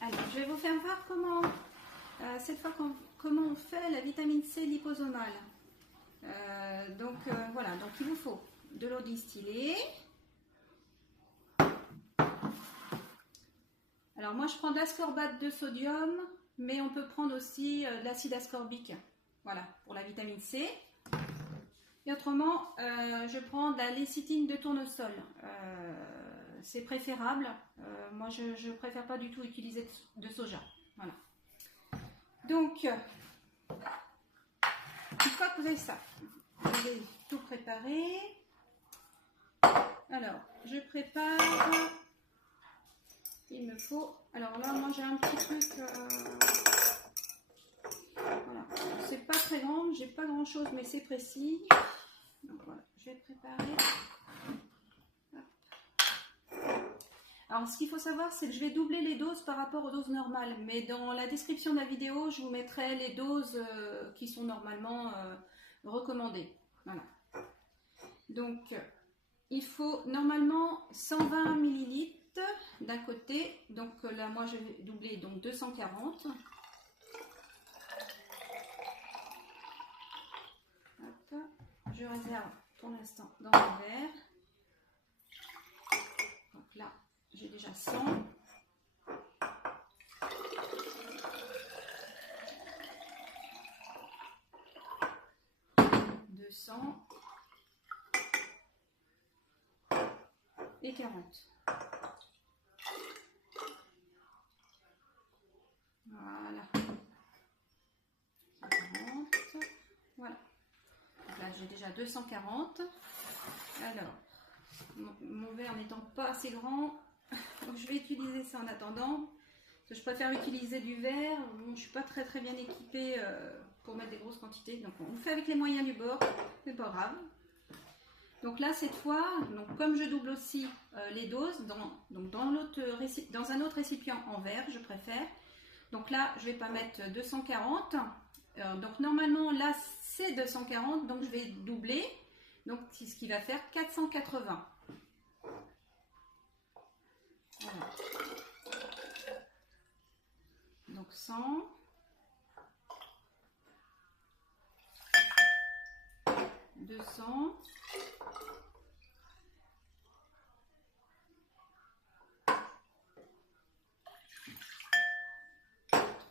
Alors, je vais vous faire voir comment, cette fois, comment on fait la vitamine C liposomale. Voilà, donc il vous faut de l'eau distillée. Alors moi je prends de l'ascorbate de sodium, mais on peut prendre aussi de l'acide ascorbique, voilà, pour la vitamine C. Et autrement, je prends de la lécithine de tournesol. C'est préférable. Moi je ne préfère pas du tout utiliser de soja. Voilà. Donc, une fois que vous avez ça, vous avez tout préparé. Alors, je prépare. Il me faut. Alors là, moi j'ai un petit truc. Voilà. C'est pas très grand, j'ai pas grand chose, mais c'est précis. Donc voilà, je vais préparer. Hop. Alors, ce qu'il faut savoir, c'est que je vais doubler les doses par rapport aux doses normales. Mais dans la description de la vidéo, je vous mettrai les doses qui sont normalement recommandées. Voilà. Donc, il faut normalement 120 ml d'un côté. Donc là, moi, je vais doubler donc 240. Hop. Je réserve pour l'instant dans le verre. Donc là, j'ai déjà 100. 200 et 40. Voilà. 40. Voilà. Donc là, j'ai déjà 240. Alors, mon verre n'étant pas assez grand, donc je vais utiliser ça en attendant. Parce que je préfère utiliser du verre. Bon, je ne suis pas très bien équipée pour mettre des grosses quantités. Donc on fait avec les moyens du bord, c'est pas grave. Donc là, cette fois, donc comme je double aussi les doses dans un autre récipient en verre, je préfère. Donc là, je ne vais pas mettre 240. Donc normalement, là, c'est 240. Donc je vais doubler. Donc c'est ce qui va faire 480. Voilà. Donc 100. 200.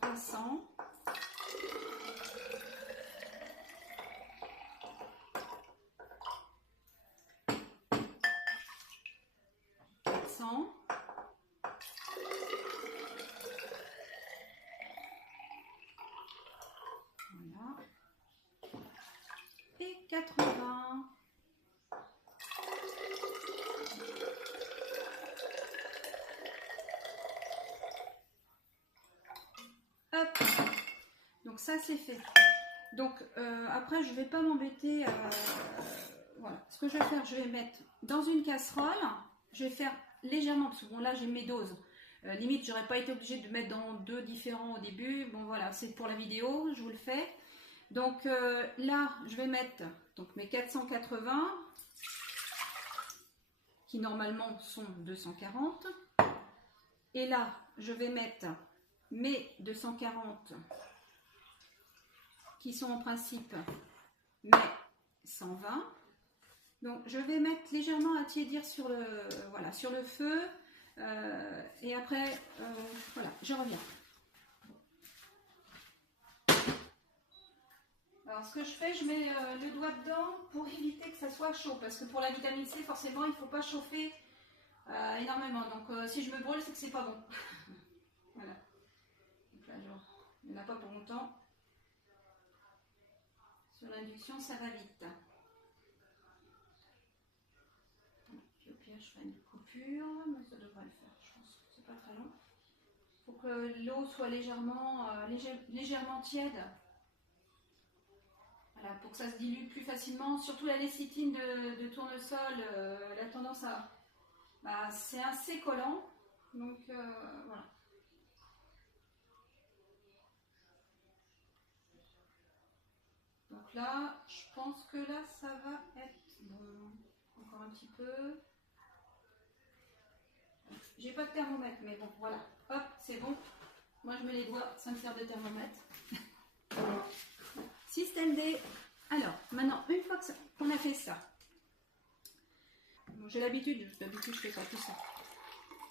300. 400. Voilà. Et 80. Hop. Donc ça c'est fait. Donc après je vais pas m'embêter. Voilà. Ce que je vais faire, je vais mettre dans une casserole. Je vais faire légèrement, parce que bon là j'ai mes doses. Limite j'aurais pas été obligée de mettre dans deux différents au début. Bon voilà, c'est pour la vidéo, je vous le fais. Donc là je vais mettre donc mes 480 qui normalement sont 240. Et là je vais mettre mes 240 qui sont en principe mes 120. Donc je vais mettre légèrement à tiédir sur le, voilà, sur le feu et après voilà, je reviens. Alors ce que je fais, je mets le doigt dedans pour éviter que ça soit chaud, parce que pour la vitamine C forcément il ne faut pas chauffer énormément. Donc si je me brûle, c'est que c'est pas bon. Voilà. Donc là, il n'y en a pas pour longtemps. Sur l'induction, ça va vite. Puis au pire, je ferai une coupure, mais ça devrait le faire, je pense. C'est pas très long. Il faut que l'eau soit légèrement tiède. Voilà, pour que ça se dilue plus facilement. Surtout la lécithine de tournesol, elle a tendance à... Bah, c'est assez collant. Donc voilà. Donc là, je pense que là, ça va être bon. Encore un petit peu. J'ai pas de thermomètre, mais bon, voilà. Hop, c'est bon. Moi je mets les doigts, ça me sert de thermomètre. Système D. Alors, maintenant, une fois qu'on a fait ça, bon, j'ai l'habitude, d'habitude je fais pas tout ça.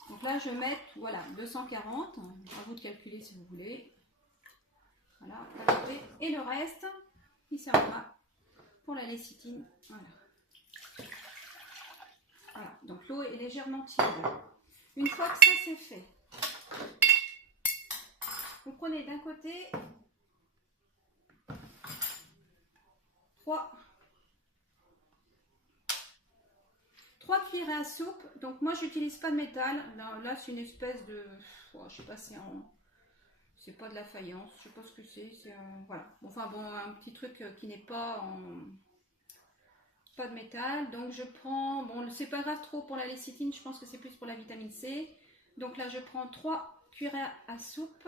Donc là, je vais mettre, voilà, 240. À vous de calculer si vous voulez. Voilà, et le reste, il servira pour la lécithine. Voilà. Voilà, donc l'eau est légèrement tiède. Une fois que ça c'est fait, vous prenez d'un côté 3 cuillerées à soupe. Donc moi j'utilise pas de métal. Là c'est une espèce de, oh, je sais pas, c'est pas de la faïence, je sais pas ce que c'est. Voilà. Enfin bon, un petit truc qui n'est pas pas de métal. Donc je prends, bon c'est pas grave trop pour la lécithine, je pense que c'est plus pour la vitamine C. Donc là je prends 3 cuillerées à soupe.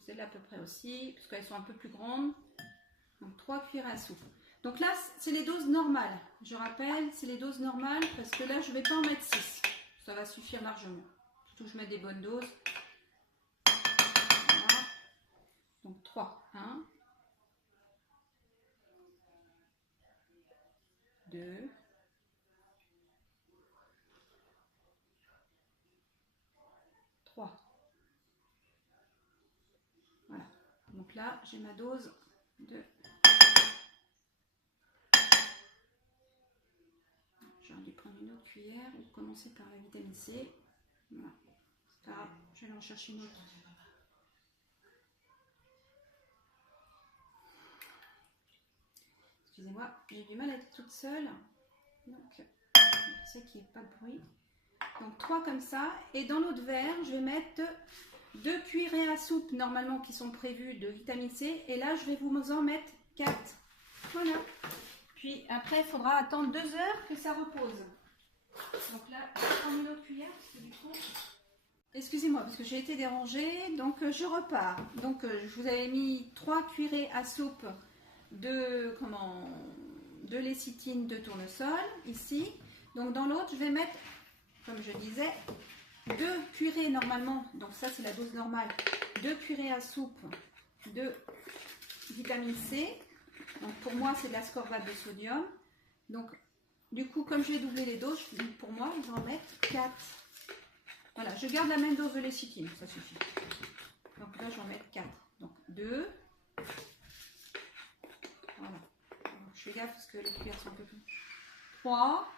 C'est là à peu près aussi, parce qu'elles sont un peu plus grandes. Donc 3 cuillerées à soupe. Donc là, c'est les doses normales. Je rappelle, c'est les doses normales parce que là, je ne vais pas en mettre 6. Ça va suffire largement. Surtout, je mets des bonnes doses. Voilà. Donc 3. 1, 2, 3. Voilà. Donc là, j'ai ma dose de... J'aurais dû prendre une autre cuillère ou commencer par la vitamine C. Voilà. C'est pas grave, je vais aller en chercher une autre. Excusez-moi, j'ai du mal à être toute seule. Donc, c'est ça qu'il n'y ait pas de bruit. Donc 3 comme ça. Et dans l'autre verre, je vais mettre 2 cuillerées à soupe normalement qui sont prévues de vitamine C. Et là, je vais vous en mettre 4. Voilà. Puis après, il faudra attendre 2 heures que ça repose. Donc là, je vais prendre une autre cuillère parce que du coup... Excusez-moi parce que j'ai été dérangée. Donc je repars. Donc je vous avais mis 3 cuillerées à soupe de lécithine de tournesol ici. Donc dans l'autre, je vais mettre, comme je disais, 2 cuillerées normalement, donc ça c'est la dose normale, 2 cuillerées à soupe de vitamine C. Donc pour moi c'est de l'ascorbate de sodium. Donc du coup comme je vais doubler les doses, pour moi je vais en mettre 4. Voilà, je garde la même dose de lécithine, ça suffit. Donc là je vais en mettre 4. Donc 2. Voilà. Alors, je fais gaffe parce que les cuillères sont un peu plus. 3.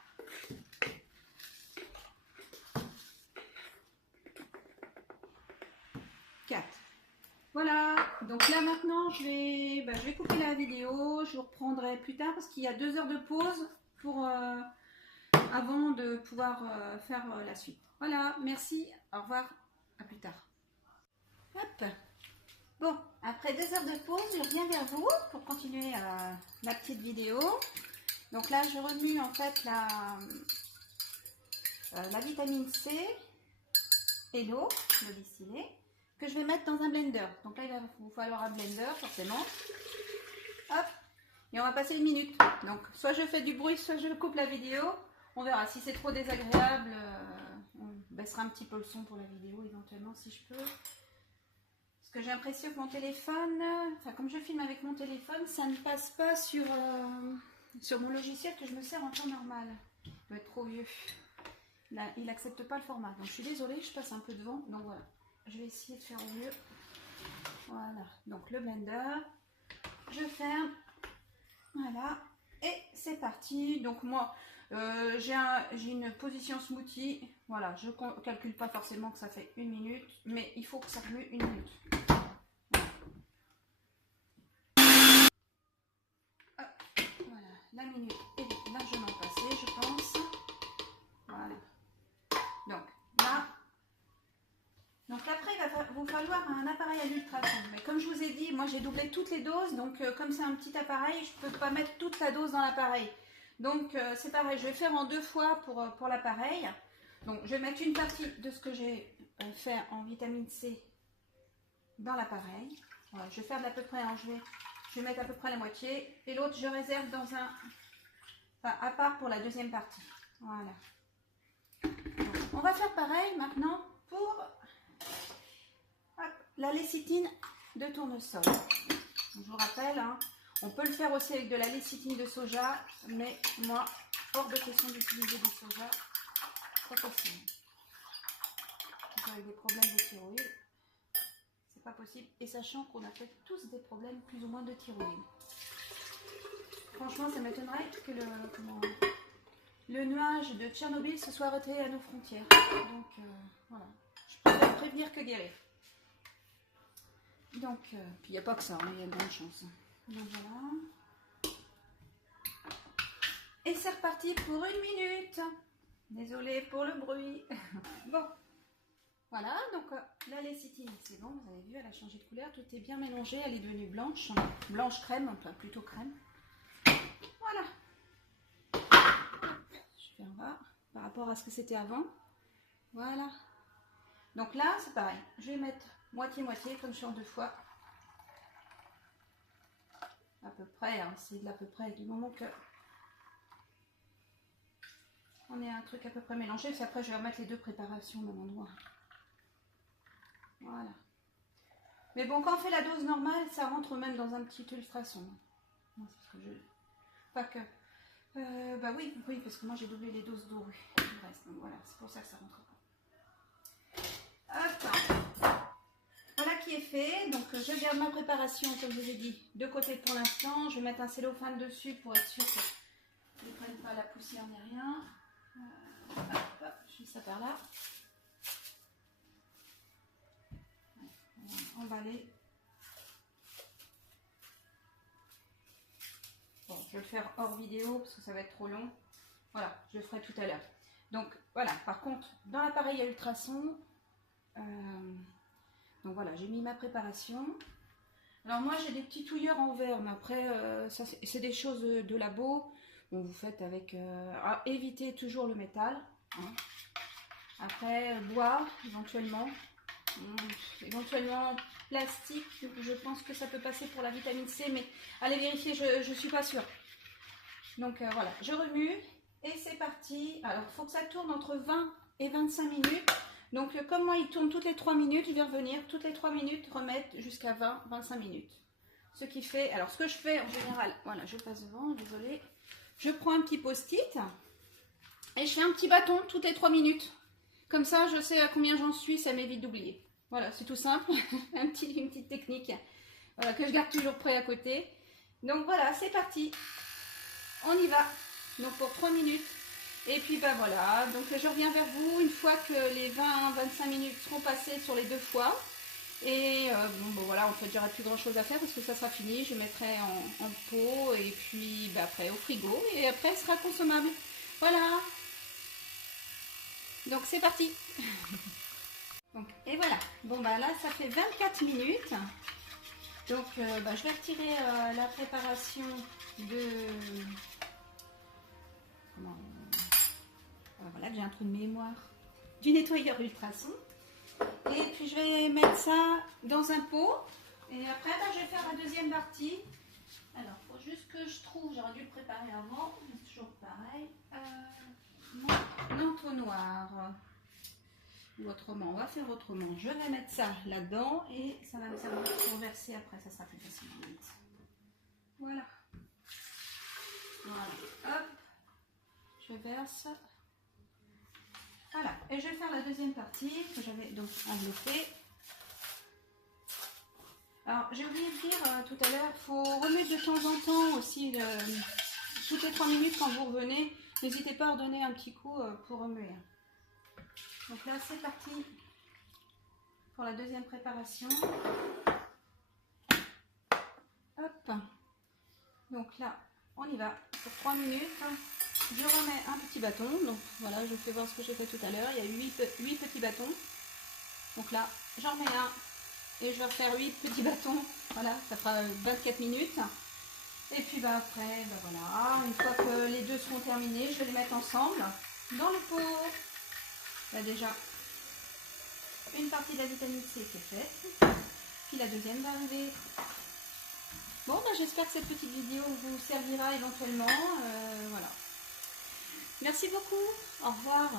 4. Voilà, donc là maintenant je vais couper la vidéo, je vous reprendrai plus tard parce qu'il y a 2 heures de pause pour, avant de pouvoir faire la suite. Voilà, merci, au revoir, à plus tard. Hop. Bon, après 2 heures de pause, je reviens vers vous pour continuer la petite vidéo. Donc là je remue en fait la vitamine C et l'eau, le distillé, que je vais mettre dans un blender. Donc là, il va vous falloir un blender, forcément. Hop. Et on va passer 1 minute. Donc, soit je fais du bruit, soit je coupe la vidéo. On verra. Si c'est trop désagréable, on baissera un petit peu le son pour la vidéo, éventuellement, si je peux. Parce que j'ai l'impression que mon téléphone, enfin, comme je filme avec mon téléphone, ça ne passe pas sur mon logiciel que je me sers en temps normal. Il doit être trop vieux. Là, il n'accepte pas le format. Donc, je suis désolée, je passe un peu devant. Donc, voilà. Je vais essayer de faire au mieux. Voilà, donc le blender, je ferme, voilà, et c'est parti. Donc moi, j'ai une position smoothie, voilà, je ne calcule pas forcément que ça fait 1 minute, mais il faut que ça remue 1 minute. Voilà. Voilà, la minute est largement passée, je pense. Voilà. Donc là, après, il va vous falloir un appareil à l'ultrason. Mais comme je vous ai dit, moi j'ai doublé toutes les doses. Donc comme c'est un petit appareil, je ne peux pas mettre toute la dose dans l'appareil. Donc c'est pareil, je vais faire en 2 fois pour l'appareil. Donc je vais mettre une partie de ce que j'ai fait en vitamine C dans l'appareil. Voilà, je vais faire de à peu près, je vais mettre à peu près la moitié. Et l'autre, je réserve dans un... Enfin, à part pour la deuxième partie. Voilà. Donc, on va faire pareil maintenant pour... Hop, la lécithine de tournesol. Je vous rappelle, hein, on peut le faire aussi avec de la lécithine de soja, mais moi, hors de question d'utiliser du soja, pas possible. Avec des problèmes de thyroïde, c'est pas possible. Et sachant qu'on a peut-être tous des problèmes plus ou moins de thyroïde. Franchement, ça m'étonnerait que le nuage de Tchernobyl se soit arrêté à nos frontières. Donc voilà, je préfère prévenir que guérir. Donc, puis il n'y a pas que ça, hein, il y a de bonnes chances. Donc voilà. Et c'est reparti pour 1 minute. Désolée pour le bruit. Bon. Voilà, donc la lécithine, c'est bon, vous avez vu, elle a changé de couleur, tout est bien mélangé, elle est devenue blanche, blanche crème, enfin plutôt crème. Voilà. Je vais en bas par rapport à ce que c'était avant. Voilà. Donc là, c'est pareil, je vais mettre moitié-moitié, comme je fais en 2 fois. À peu près, hein, c'est de l'à peu près, du moment que on est un truc à peu près mélangé, puis après je vais remettre les 2 préparations au même endroit. Voilà. Mais bon, quand on fait la dose normale, ça rentre même dans un petit ultrason. Non, c'est parce que je... Pas que... bah oui, parce que moi j'ai doublé les doses d'eau du reste. Donc voilà, c'est pour ça que ça rentre pas. Hop. Voilà qui est fait. Donc je garde ma préparation, comme je vous ai dit, de côté pour l'instant. Je vais mettre un cellophane dessus pour être sûr que ne prenne pas la poussière ni rien. Hop, je mets ça par là. Emballer. Bon, je vais le faire hors vidéo parce que ça va être trop long. Voilà, je le ferai tout à l'heure. Donc voilà, par contre, dans l'appareil à ultrasons, donc voilà, j'ai mis ma préparation. Alors moi j'ai des petits touilleurs en verre, mais après ça c'est des choses de labo. Bon, vous faites avec, évitez toujours le métal. Hein. Après bois éventuellement. Éventuellement plastique, je pense que ça peut passer pour la vitamine C, mais allez vérifier, je suis pas sûre. Donc voilà, je remue et c'est parti. Alors il faut que ça tourne entre 20 et 25 minutes. Donc comme moi il tourne toutes les 3 minutes, je vais revenir toutes les 3 minutes, remettre jusqu'à 20-25 minutes. Ce qui fait, alors ce que je fais en général, voilà, je passe devant, désolée. Je prends un petit post-it et je fais un petit bâton toutes les 3 minutes. Comme ça, je sais à combien j'en suis, ça m'évite d'oublier. Voilà, c'est tout simple, une petite technique, voilà, que je garde toujours prêt à côté. Donc voilà, c'est parti, on y va. Donc pour 3 minutes, et puis ben voilà, donc je reviens vers vous une fois que les 20-25 minutes seront passées sur les 2 fois. Et bon voilà, en fait j'aurai plus grand chose à faire parce que ça sera fini, je mettrai en pot et puis ben, après au frigo et après elle sera consommable. Voilà, donc c'est parti. Donc, et voilà, bon bah là ça fait 24 minutes, donc bah, je vais retirer la préparation de... voilà, j'ai un trou de mémoire, du nettoyeur ultrason, et puis je vais mettre ça dans un pot, et après bah, je vais faire la deuxième partie. Alors il faut juste que je trouve, j'aurais dû le préparer avant, c'est toujours pareil, mon entonnoir. Ou autrement, on va faire autrement. Je vais mettre ça là-dedans et ça va me servir pour verser après, ça sera plus facile. Voilà. Voilà. Hop. Je verse. Voilà. Et je vais faire la deuxième partie que j'avais donc enveloppée. Alors, j'ai oublié de dire tout à l'heure, il faut remettre de temps en temps aussi, toutes les 3 minutes quand vous revenez, n'hésitez pas à redonner un petit coup pour remuer. Donc là, c'est parti pour la deuxième préparation. Hop. Donc là, on y va pour 3 minutes. Je remets un petit bâton. Donc voilà, je fais voir ce que j'ai fait tout à l'heure. Il y a 8 petits bâtons. Donc là, j'en remets un. Et je vais refaire 8 petits bâtons. Voilà, ça fera 24 minutes. Et puis bah, après, bah, voilà, une fois que les deux seront terminés, je vais les mettre ensemble dans le pot. Là déjà, une partie de la vitamine C qui est faite, puis la deuxième va arriver. Bon, bah, j'espère que cette petite vidéo vous servira éventuellement. Voilà. Merci beaucoup, au revoir.